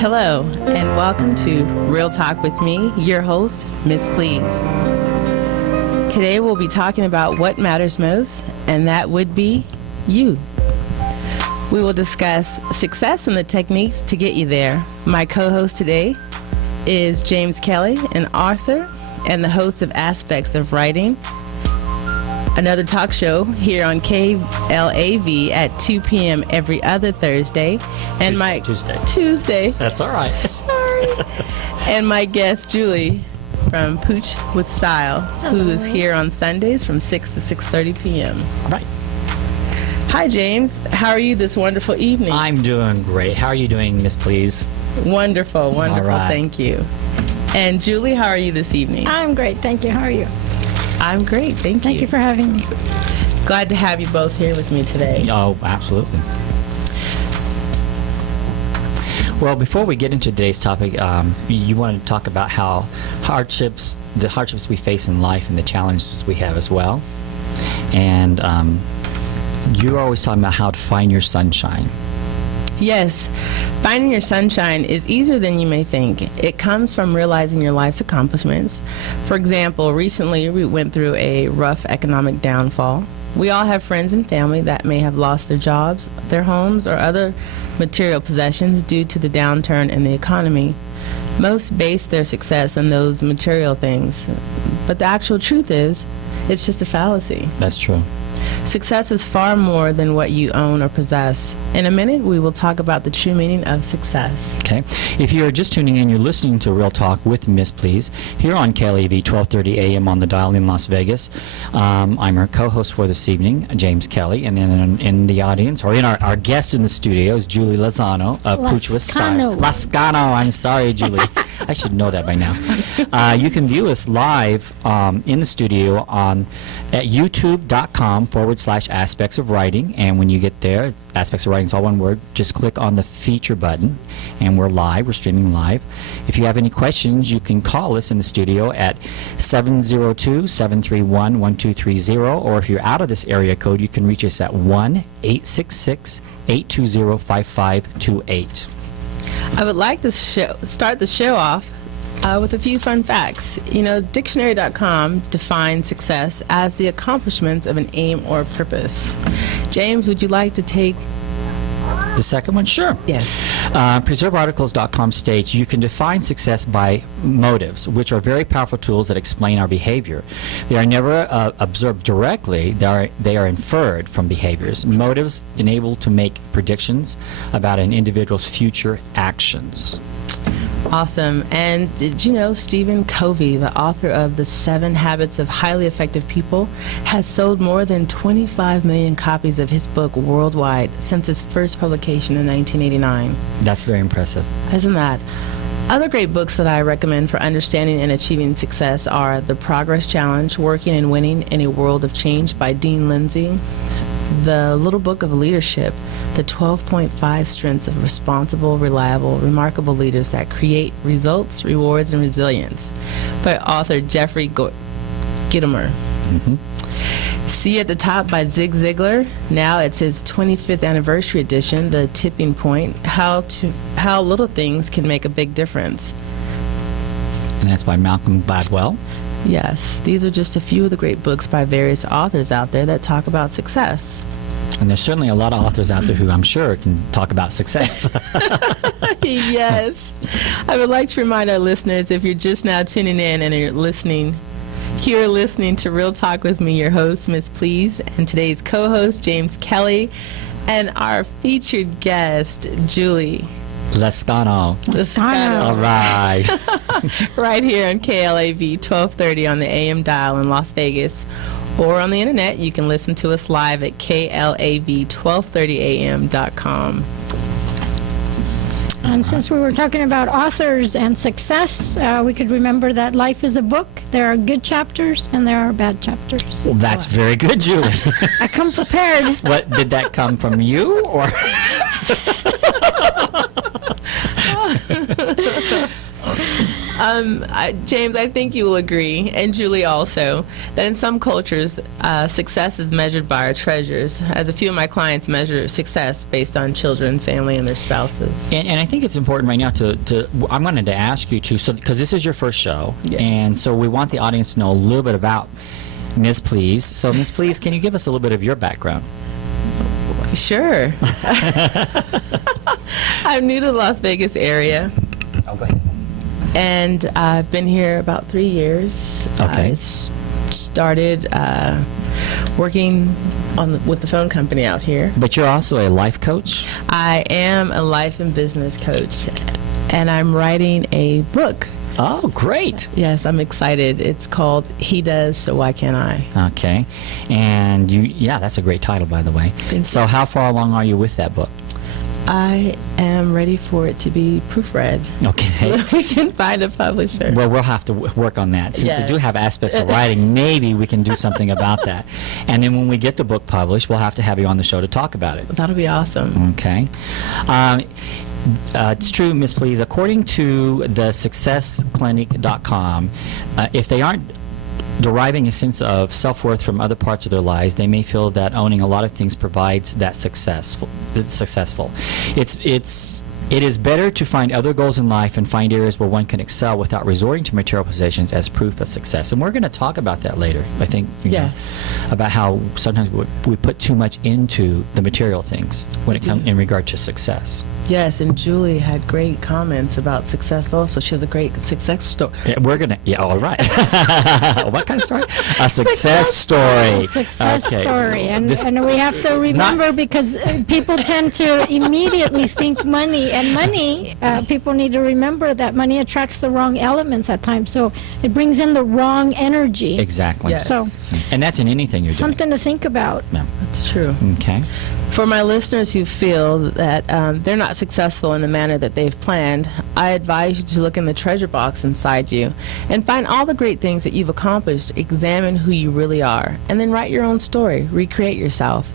Hello, and welcome to Real Talk with me, your host, Miss Please. Today we'll be talking about what matters most, and that would be you. We will discuss success and the techniques to get you there. My co-host today is James Kelly, an author and the host of Aspects of Writing, another talk show here on KLAV at 2 p.m. every other Thursday. And Tuesday. That's all right. Sorry. And my guest, Julie, from Pooch with Style, who is here on Sundays from 6 to 6:30 p.m. All right. Hi, James. How are you this wonderful evening? I'm doing great. How are you doing, Miss Please? Wonderful. All right. Thank you. And Julie, how are you this evening? I'm great, thank you. How are you? I'm great. Thank you. Thank you for having me. Glad to have you both here with me today. Oh, absolutely. Well, before we get into today's topic, you wanted to talk about how the hardships we face in life and the challenges we have as well. And you're always talking about how to find your sunshine. Yes, finding your sunshine is easier than you may think. It comes from realizing your life's accomplishments. For example, recently we went through a rough economic downfall. We all have friends and family that may have lost their jobs, their homes, or other material possessions due to the downturn in the economy. Most base their success on those material things, but the actual truth is, it's just a fallacy. That's true. Success is far more than what you own or possess. In a minute, we will talk about the true meaning of success. Okay. If you're just tuning in, you're listening to Real Talk with Miss Please here on KLAV 1230 AM on the dial in Las Vegas. I'm our co-host for this evening, James Kelly, and then in the audience, or in our guest in the studio is Julie Lozano of Pooch with Style. Lascano. I'm sorry, Julie. I should know that by now. You can view us live in the studio at youtube.com/Aspects of Writing, and when you get there, Aspects of Writing is all one word, just click on the feature button, and we're streaming live. If you have any questions, you can call us in the studio at 702-731-1230, or if you're out of this area code, you can reach us at 1-866-820-5528. I would like to start the show off with a few fun facts. You know, dictionary.com defines success as the accomplishments of an aim or purpose. James, would you like to take the second one? Sure. Yes. PreserveArticles.com states you can define success by motives, which are very powerful tools that explain our behavior. They are never observed directly. They are inferred from behaviors. Motives enable to make predictions about an individual's future actions. Awesome. And did you know Stephen Covey, the author of The 7 Habits of Highly Effective People, has sold more than 25 million copies of his book worldwide since its first publication in 1989. That's very impressive. Isn't that? Other great books that I recommend for understanding and achieving success are The Progress Challenge, Working and Winning in a World of Change by Dean Lindsay, The Little Book of Leadership, The 12.5 Strengths of Responsible, Reliable, Remarkable Leaders That Create Results, Rewards, and Resilience by author Jeffrey Gitomer. Mm-hmm. See at the Top by Zig Ziglar. Now it's his 25th anniversary edition, The Tipping Point, How Little Things Can Make a Big Difference. And that's by Malcolm Gladwell. Yes, these are just a few of the great books by various authors out there that talk about success. And there's certainly a lot of authors out there who I'm sure can talk about success. Yes. I would like to remind our listeners, if you're just now tuning in and you're listening to Real Talk with me, your host, Miss Please, and today's co-host, James Kelly, and our featured guest, Julie Lascano. All right. Right here on KLAV 1230 on the AM dial in Las Vegas. Or on the internet, you can listen to us live at KLAV1230am.com. And since we were talking about authors and success, we could remember that life is a book. There are good chapters and there are bad chapters. Well, that's very good, Julie. I come prepared. What, did that come from you, or? James, I think you will agree, and Julie also, that in some cultures, success is measured by our treasures, as a few of my clients measure success based on children, family, and their spouses. And I think it's important right now I wanted to ask you to, because this is your first show, Yes. and so we want the audience to know a little bit about Ms. Please. So, Ms. Please, can you give us a little bit of your background? Sure. I'm new to the Las Vegas area, Oh, go ahead. and I've been here about 3 years. Okay. I started working with the phone company out here. But you're also a life coach? I am a life and business coach, and I'm writing a book. Oh, great. Yes, I'm excited. It's called He Does, So Why Can't I? Okay. And that's a great title, by the way. Thank So how far along are you with that book? I am ready for it to be proofread. Okay. So we can find a publisher. Well, we'll have to work on that. Since you Yes. do have aspects of writing, maybe we can do something about that. And then when we get the book published, we'll have to have you on the show to talk about it. That'll be awesome. Okay. It's true, Miss Please. According to the successclinic.com, if they aren't deriving a sense of self-worth from other parts of their lives, they may feel that owning a lot of things provides that successful. It is better to find other goals in life and find areas where one can excel without resorting to material possessions as proof of success. And we're going to talk about that later, I think, Yes. about how sometimes we put too much into the material things when it comes in regard to success. Yes, and Julie had great comments about success also. She has a great success story. Yeah, all right. What kind of story? A success story. A success Okay. story. And This- we have to remember because people tend to immediately think money. And money, people need to remember that money attracts the wrong elements at times. So it brings in the wrong energy. Exactly. Yes. So And that's in anything you're doing. something to think about. Yeah. That's true. Okay. For my listeners who feel that they're not successful in the manner that they've planned, I advise you to look in the treasure box inside you and find all the great things that you've accomplished. Examine who you really are, and then write your own story. Recreate yourself.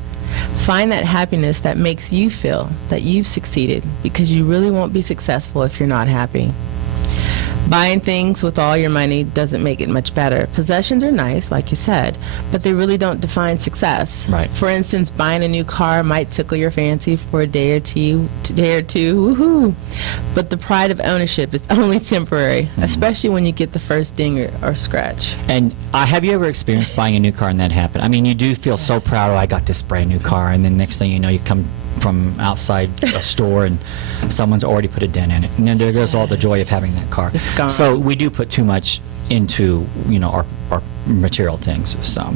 Find that happiness that makes you feel that you've succeeded, because you really won't be successful if you're not happy. Buying things with all your money doesn't make it much better. Possessions are nice, like you said, but they really don't define success. Right. For instance, buying a new car might tickle your fancy for a day or two, woohoo. But the pride of ownership is only temporary, especially when you get the first ding or scratch. And have you ever experienced buying a new car and that happened? I mean, you do feel so proud, oh, I got this brand new car, and then next thing you know, you come from outside a store and someone's already put a dent in it. And then there goes all the joy of having that car. It's gone. So we do put too much into, our material things. So.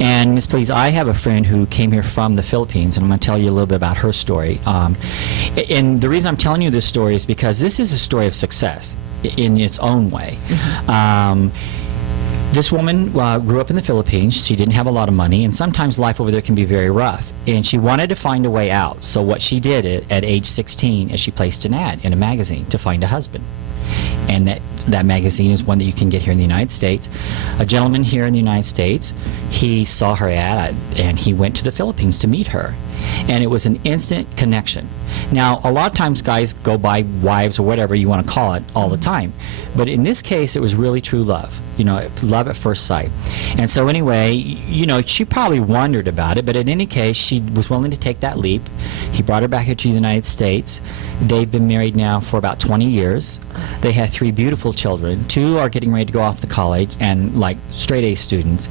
And Miss Please, I have a friend who came here from the Philippines, and I'm going to tell you a little bit about her story. And the reason I'm telling you this story is because this is a story of success in its own way. This woman grew up in the Philippines. She didn't have a lot of money, and sometimes life over there can be very rough. And she wanted to find a way out. So what she did at age 16 is she placed an ad in a magazine to find a husband. And that magazine is one that you can get here in the United States. A gentleman here in the United States, he saw her ad, and he went to the Philippines to meet her. And it was an instant connection. Now, a lot of times guys go by wives or whatever you want to call it all the time. But in this case, it was really true love. Love at first sight. And so anyway, she probably wondered about it, but in any case, she was willing to take that leap. He brought her back here to the United States. They've been married now for about 20 years. They have 3 beautiful children. 2 are getting ready to go off to college and like straight A students.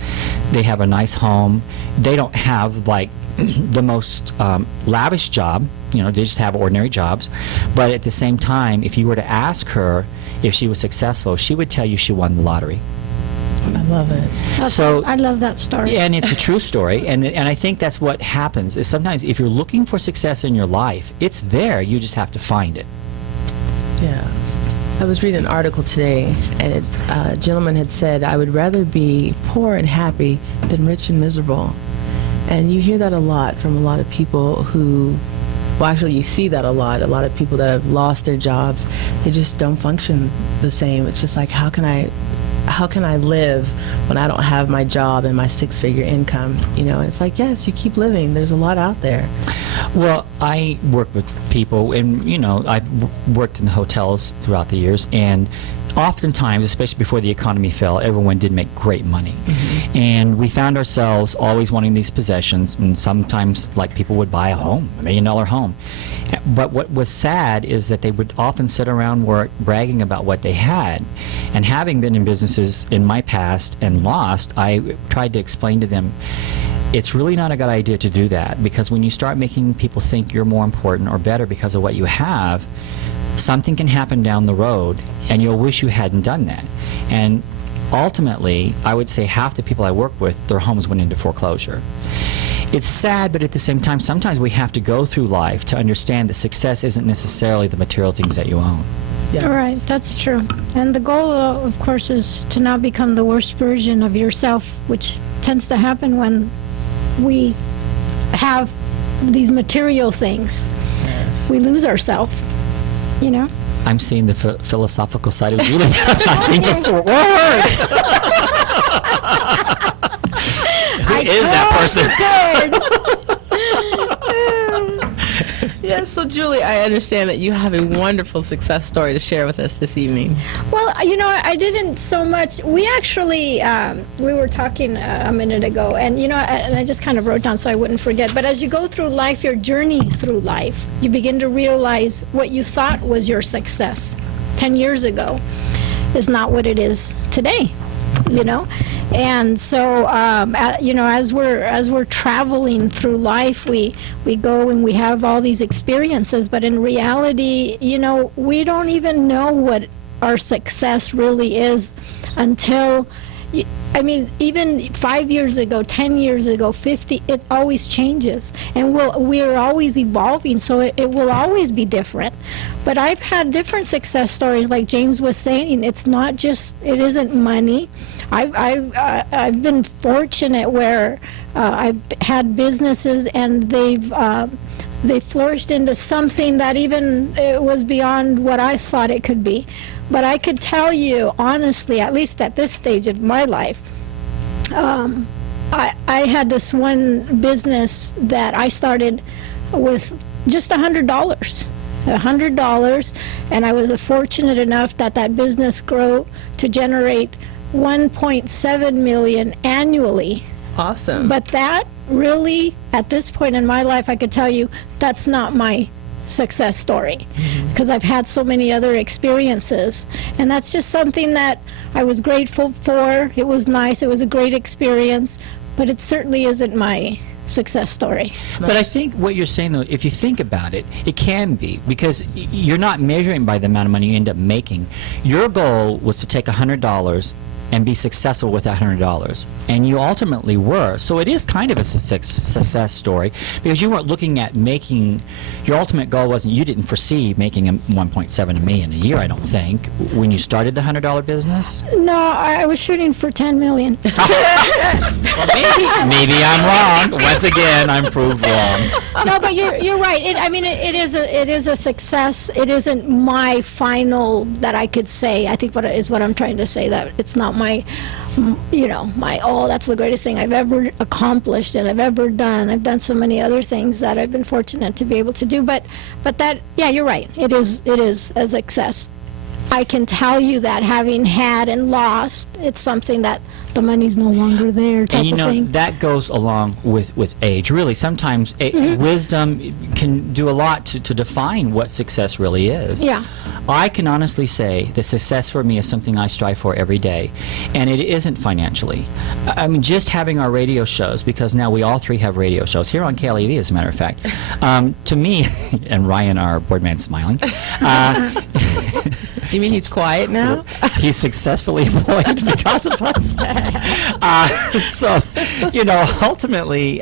They have a nice home. They don't have like the most lavish job. They just have ordinary jobs. But at the same time, if you were to ask her if she was successful, she would tell you she won the lottery. I love it. I love that story. And it's a true story, and I think that's what happens, is sometimes if you're looking for success in your life, it's there, you just have to find it. Yeah. I was reading an article today, and a gentleman had said, I would rather be poor and happy than rich and miserable. And you hear that a lot from a lot of people who, well, actually you see that a lot of people that have lost their jobs, they just don't function the same. It's just like, how can I live when I don't have my job and my 6-figure income? And it's like, yes, you keep living. There's a lot out there. Well, I work with people, and I've worked in hotels throughout the years, and oftentimes, especially before the economy fell, everyone did make great money. And we found ourselves always wanting these possessions, and sometimes like people would buy a home, $1 million home. But what was sad is that they would often sit around work bragging about what they had. And having been in businesses in my past and lost, I tried to explain to them, it's really not a good idea to do that, because when you start making people think you're more important or better because of what you have, something can happen down the road and you'll wish you hadn't done that. And ultimately, I would say half the people I work with, their homes went into foreclosure. It's sad, but at the same time, sometimes we have to go through life to understand that success isn't necessarily the material things that you own. Yeah. All right, that's true. And the goal, of course, is to not become the worst version of yourself, which tends to happen when we have these material things. Yes. We lose ourselves, you know? I'm seeing the philosophical side of Julie. I'm not seeing the word. Who is that person? Yes, so Julie, I understand that you have a wonderful success story to share with us this evening. Well, you know, I didn't so much. We actually, we were talking a minute ago, and you know, and I just kind of wrote down so I wouldn't forget. But as you go through life, your journey through life, you begin to realize what you thought was your success 10 years ago is not what it is today. You know, and so you know, as we're traveling through life, we go and we have all these experiences, but in reality, you know, we don't even know what our success really is until, I mean, even 5 years ago, 10 years ago, 50, it always changes, and we're always evolving, so it will always be different. But I've had different success stories, like James was saying. It's not just, it isn't money. I've been fortunate where I've had businesses and they flourished into something that even it was beyond what I thought it could be. But I could tell you honestly, at least at this stage of my life, I had this one business that I started with just $100, and I was fortunate enough that business grew to generate 1.7 million annually. Awesome. But that really, at this point in my life, I could tell you that's not my success story, because I've had so many other experiences, and that's just something that I was grateful for. It was nice, it was a great experience, but it certainly isn't my success story. But I think what you're saying, though, if you think about it, it can be, because you're not measuring by the amount of money you end up making. Your goal was to take $100 and be successful with that $100, and you ultimately were. So it is kind of a success story, because you weren't looking at making, your ultimate goal wasn't, you didn't foresee making $1.7 million a year, I don't think, when you started the $100 business. No, I was shooting for 10 million. Well, maybe I'm wrong. Once again, I'm proved wrong. No, but you're right. It is a success. It isn't my final that I could say. I think what I'm trying to say, that it's not my, you know, that's the greatest thing I've ever accomplished and I've ever done. I've done so many other things that I've been fortunate to be able to do. But that, yeah, you're right. It is a success. I can tell you that having had and lost, it's something that the money's no longer there type and you know, of thing. that goes along with age. Really, sometimes wisdom can do a lot to define what success really is. Yeah. I can honestly say that success for me is something I strive for every day, and it isn't financially. I mean, just having our radio shows, because now we all three have radio shows here on KLAV, as a matter of fact. To me, and Ryan, our board man, smiling. You mean he's quiet now? He's successfully employed because of us. So, you know, ultimately,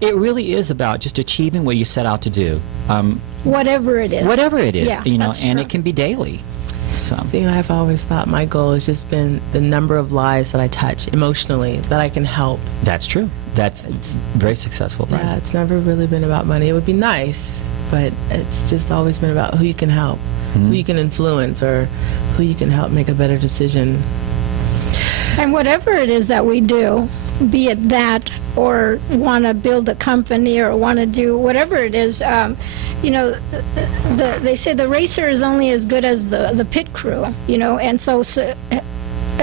it really is about just achieving what you set out to do. Whatever it is. Whatever it is, Yeah, you know, that's and true. it can be daily. So. See, I've always thought my goal has just been the number of lives that I touch emotionally, that I can help. That's true. That's very successful, right? Yeah, it's never really been about money. It would be nice, but it's just always been about who you can help, who you can influence, or who you can help make a better decision. And whatever it is that we do, be it that or want to build a company or want to do whatever it is. They say the racer is only as good as the pit crew, and so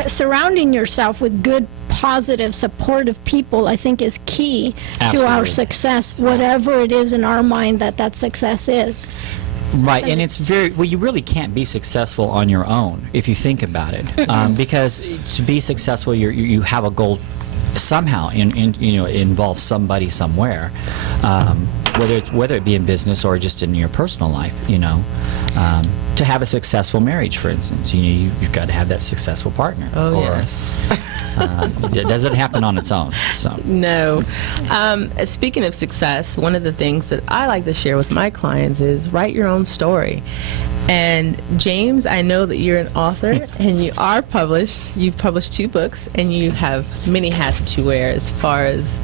surrounding yourself with good, positive, supportive people, I think, is key to our success, whatever it is in our mind that success is. Right, and it's you really can't be successful on your own if you think about it, because to be successful, you have a goal somehow, it involves somebody somewhere, whether it be in business or just in your personal life, to have a successful marriage, for instance, you've got to have that successful partner. Oh, yes. It doesn't happen on its own. So. No. Speaking of success, one of the things that I like to share with my clients is write your own story. And James, I know that you're an author and you are published. You've published 2 books and you have many hats that you wear as far as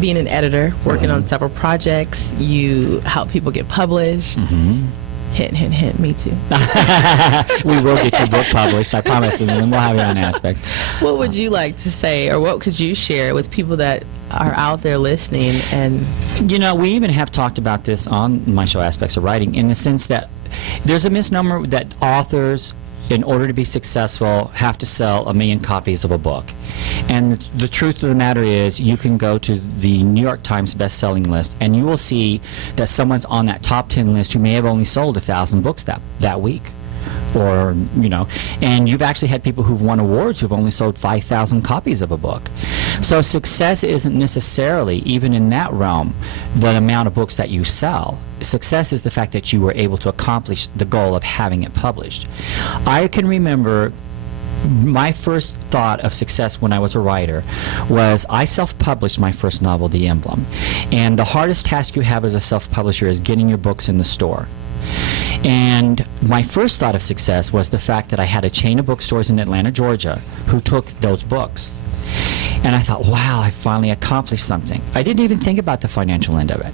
being an editor, working on several projects. You help people get published. Hint, hint, hint, me too. We will get your book published, I promise, and then we'll have you on Aspects. What would you like to say, or what could you share with people that are out there listening? And we even have talked about this on my show, Aspects of Writing, in the sense that there's a misnomer that authors, in order to be successful, have to sell 1 million copies of a book. And the truth of the matter is, you can go to the New York Times best-selling list, and you will see that someone's on that top 10 list who may have only sold 1,000 books that week. Or, and you've actually had people who've won awards who've only sold 5,000 copies of a book. So success isn't necessarily, even in that realm, the amount of books that you sell. Success is the fact that you were able to accomplish the goal of having it published. I can remember my first thought of success when I was a writer was I self-published my first novel, The Emblem. And the hardest task you have as a self-publisher is getting your books in the store. And my first thought of success was the fact that I had a chain of bookstores in Atlanta, Georgia, who took those books. And I thought, wow, I finally accomplished something. I didn't even think about the financial end of it.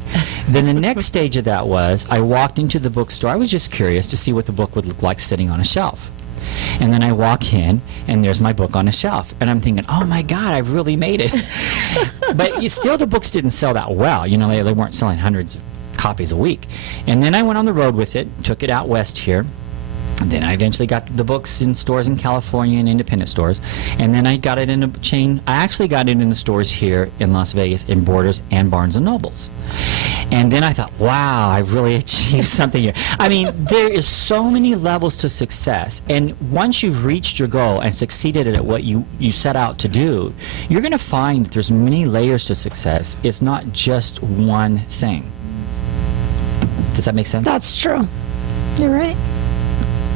Then the next stage of that was I walked into the bookstore. I was just curious to see what the book would look like sitting on a shelf. And then I walk in, and there's my book on a shelf. And I'm thinking, oh, my God, I've really made it. But still, the books didn't sell that well. They weren't selling hundreds of copies a week. And then I went on the road with it, took it out west here. And then I eventually got the books in stores in California and independent stores. And then I got it in a chain. I actually got it in the stores here in Las Vegas, in Borders and Barnes & Nobles. And then I thought, wow, I've really achieved something here. I mean, there is so many levels to success. And once you've reached your goal and succeeded at what you set out to do, you're going to find that there's many layers to success. It's not just one thing. Does that make sense? That's true. You're right.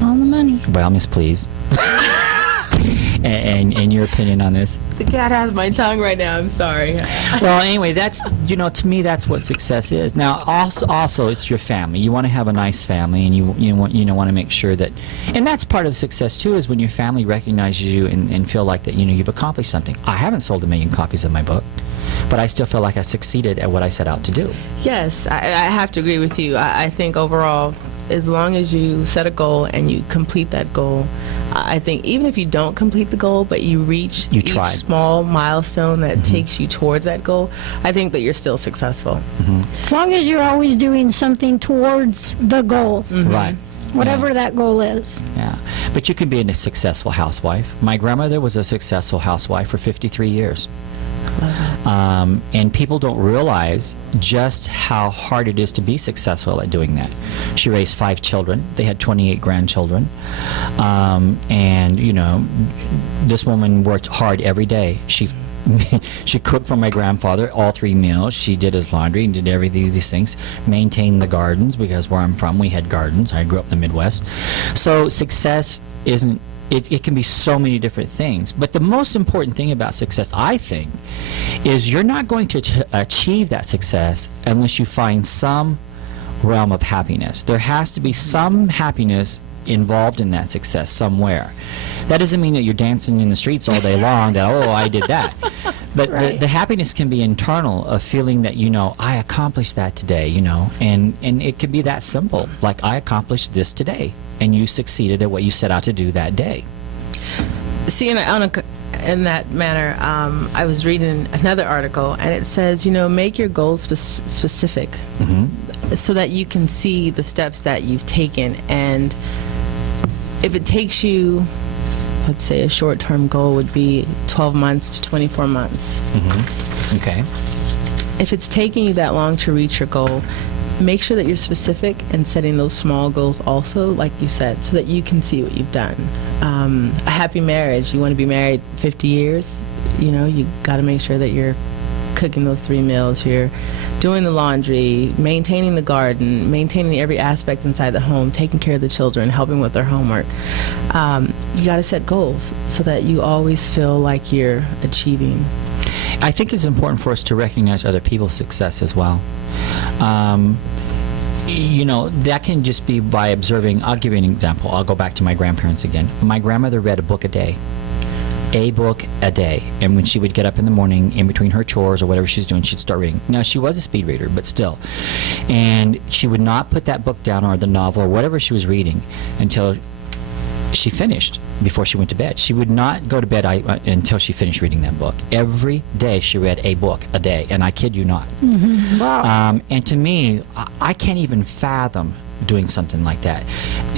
All the money. Well, Miss Please. and your opinion on this? the cat has my tongue right now. I'm sorry. Well, anyway, that's, to me, that's what success is. Now, also, it's your family. You want to have a nice family, and you want to make sure that, and that's part of the success too, is when your family recognizes you and feel like that you've accomplished something. I haven't sold 1 million copies of my book, but I still feel like I succeeded at what I set out to do. Yes, I have to agree with you. I think overall, as long as you set a goal and you complete that goal, I think even if you don't complete the goal, but you reach each small milestone that takes you towards that goal, I think that you're still successful. As long as you're always doing something towards the goal. Right. Whatever that goal is. Yeah. But you can be a successful housewife. My grandmother was a successful housewife for 53 years. And people don't realize just how hard it is to be successful at doing that. She raised 5 children. They had 28 grandchildren. And, this woman worked hard every day. She cooked for my grandfather all 3 meals. She did his laundry and did everything, these things. Maintained the gardens, because where I'm from, we had gardens. I grew up in the Midwest. So success isn't, it can be so many different things. But the most important thing about success, I think, is you're not going to achieve that success unless you find some realm of happiness. There has to be some happiness involved in that success somewhere. That doesn't mean that you're dancing in the streets all day long, that, oh, I did that. But the happiness can be internal, of feeling that, I accomplished that today, and it could be that simple. Like, I accomplished this today, and you succeeded at what you set out to do that day. See, and in that manner, I was reading another article, and it says, make your goals specific, so that you can see the steps that you've taken. And if it takes you, let's say a short-term goal would be 12 months to 24 months. Okay. If it's taking you that long to reach your goal, make sure that you're specific and setting those small goals also, like you said, so that you can see what you've done. A happy marriage, you want to be married 50 years, you got to make sure that you're cooking those 3 meals, you're doing the laundry, maintaining the garden, maintaining every aspect inside the home, taking care of the children, helping with their homework. You got to set goals so that you always feel like you're achieving. I think it's important for us to recognize other people's success as well. That can just be by observing. I'll give you an example. I'll go back to my grandparents again. My grandmother read a book a day. A book a day. And when she would get up in the morning, in between her chores or whatever she's doing, she'd start reading. Now, she was a speed reader, but still. And she would not put that book down, or the novel, or whatever she was reading, until she finished, before she went to bed. She would not go to bed until she finished reading that book. Every day she read a book a day, and I kid you not. Wow. And to me, I can't even fathom doing something like that.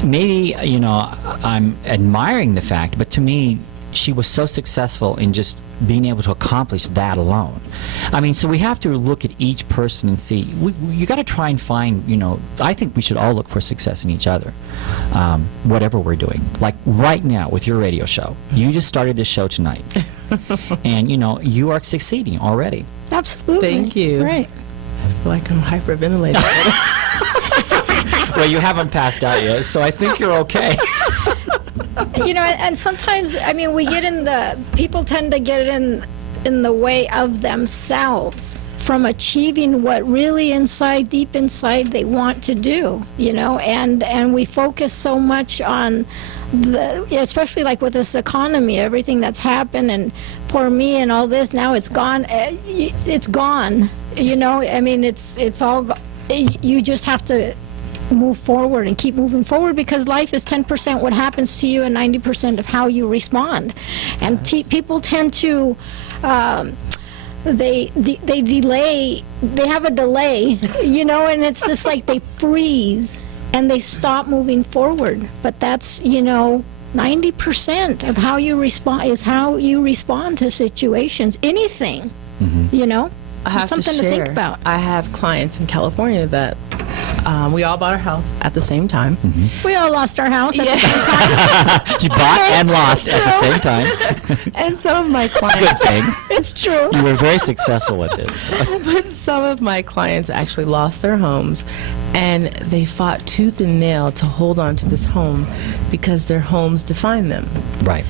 Maybe, I'm admiring the fact, but to me, she was so successful in just being able to accomplish that alone. I mean, so we have to look at each person and see, you got to try and find, I think we should all look for success in each other, whatever we're doing. Like right now with your radio show, you just started this show tonight, and you are succeeding already. Absolutely. Thank you. Right. I feel like I'm hyperventilating. Well, you haven't passed out yet, so I think you're okay. And sometimes, we get people tend to get in the way of themselves from achieving what really deep inside they want to do, and we focus so much on especially like with this economy, everything that's happened, and poor me and all this, now it's gone, it's all, you just have to move forward and keep moving forward, because life is 10% what happens to you and 90% of how you respond. And people tend to they delay, they have a delay, and it's just like they freeze and they stop moving forward. But that's 90% of how you respond is how you respond to situations, anything. I have something to share. think about. I have clients in California that we all bought our house at the same time. We all lost our house at the same time. You bought and lost at the same time. And some of my clients, Good thing. It's true. You were very successful at this. but some of my clients actually lost their homes, and they fought tooth and nail to hold on to this home because their homes define them. Right.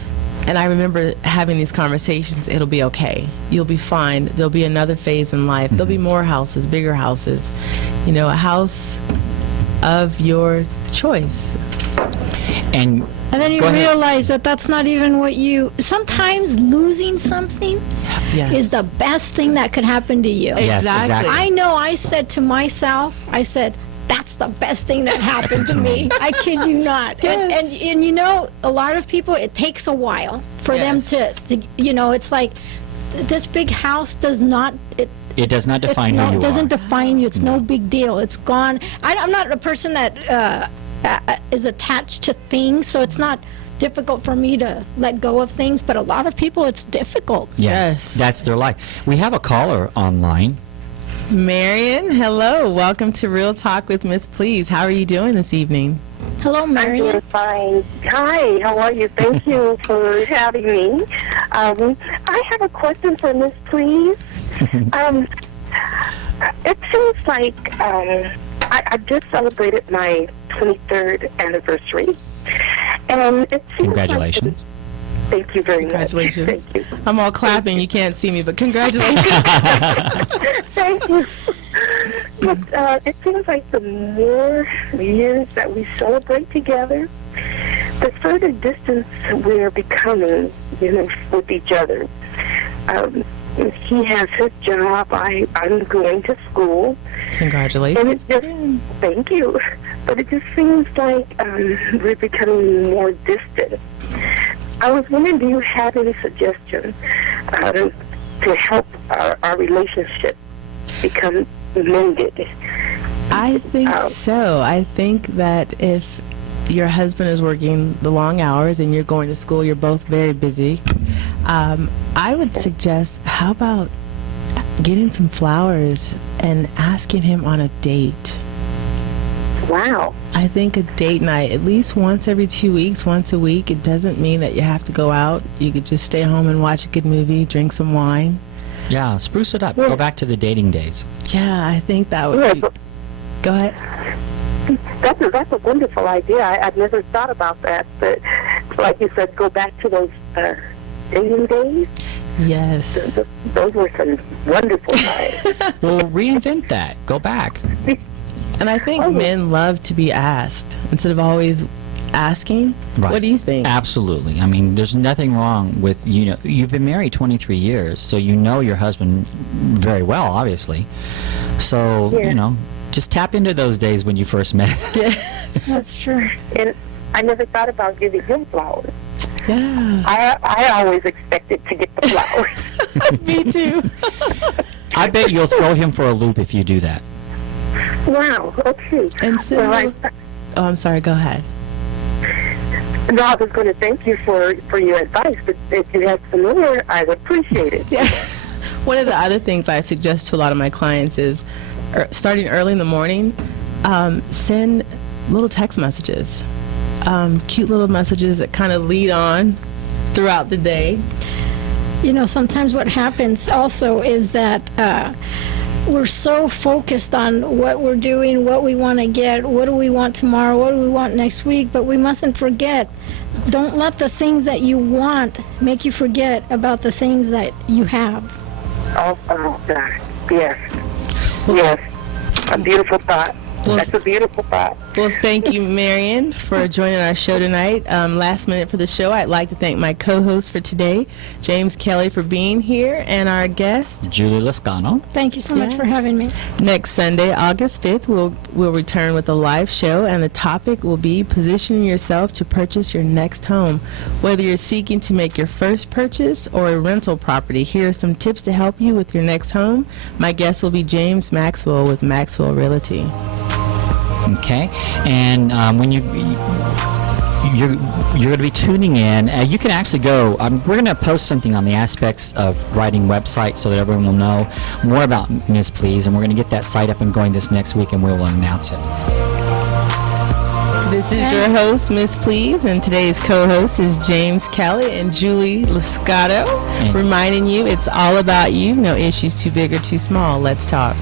And I remember having these conversations. It'll be okay. You'll be fine. There'll be another phase in life. There'll be more houses, bigger houses. A house of your choice. And then you realize that that's not even what sometimes losing something is the best thing that could happen to you. Yes, exactly. I know I said to myself, that's the best thing that happened to me. I kid you not. Yes. And a lot of people, it takes a while for them to it's like this big house does not, it does not define who you are. It doesn't define you. It's no big deal. It's gone. I'm not a person that is attached to things, so it's not difficult for me to let go of things, but a lot of people, it's difficult. Yeah, Yes. that's their life. We have a caller online. Marion, hello. Welcome to Real Talk with Miss Please. How are you doing this evening? Hello, I'm Marion. doing fine. Hi, how are you? Thank you for having me. I have a question for Miss Please. It seems like I just celebrated my 23rd anniversary, and it seems Congratulations. Like thank you very much. Congratulations. Thank you. I'm all clapping. You can't see me, but congratulations. Thank you. But it seems like the more years that we celebrate together, the further distance we're becoming, with each other. He has his job. I'm going to school. Congratulations. And it just, thank you. But it just seems like we're becoming more distant. I was wondering, do you have any suggestions to help our relationship become mended? I think so. I think that if your husband is working the long hours and you're going to school, you're both very busy, I would suggest, how about getting some flowers and asking him on a date? Wow. I think a date night, at least once every 2 weeks, once a week. It doesn't mean that you have to go out. You could just stay home and watch a good movie, drink some wine. Yeah, spruce it up. Go back to the dating days. Yeah, I think that would be... Go ahead. That's a wonderful idea. I've never thought about that. But like you said, go back to those dating days. Yes. Those were some wonderful times. Well, reinvent that. Go back. And I think men love to be asked instead of always asking. Right. What do you think? Absolutely. I mean, there's nothing wrong with, you've been married 23 years, so you know your husband very well, obviously. So, just tap into those days when you first met. Yeah. That's true. And I never thought about giving him flowers. Yeah. I always expected to get the flowers. Me too. I bet you'll throw him for a loop if you do that. Wow, okay. And so... Oh, I'm sorry. Go ahead. No, I was going to thank you for your advice, but if you had some more, I would appreciate it. Yeah. One of the other things I suggest to a lot of my clients is, starting early in the morning, send little text messages, cute little messages that kind of lead on throughout the day. Sometimes what happens also is that we're so focused on what we're doing, what we want to get, what do we want tomorrow, what do we want next week, but we mustn't forget, don't let the things that you want make you forget about the things that you have. Oh, God. Yes. Yes. A beautiful thought. That's a beautiful thought. Well, thank you, Marion, for joining our show tonight. Last minute for the show, I'd like to thank my co-host for today, James Kelly, for being here, and our guest, Julie Lascano. Thank you so much for having me. Next Sunday, August 5th, we'll return with a live show, and the topic will be positioning yourself to purchase your next home. Whether you're seeking to make your first purchase or a rental property, here are some tips to help you with your next home. My guest will be James Maxwell with Maxwell Realty. Okay, and when you're going to be tuning in, you can actually go, we're going to post something on the aspects of writing websites so that everyone will know more about Ms. Please, and we're going to get that site up and going this next week, and we will announce it. This is your host, Miss Please, and today's co-host is James Kelly and Julie Lascano, reminding you it's all about you, no issues too big or too small. Let's talk.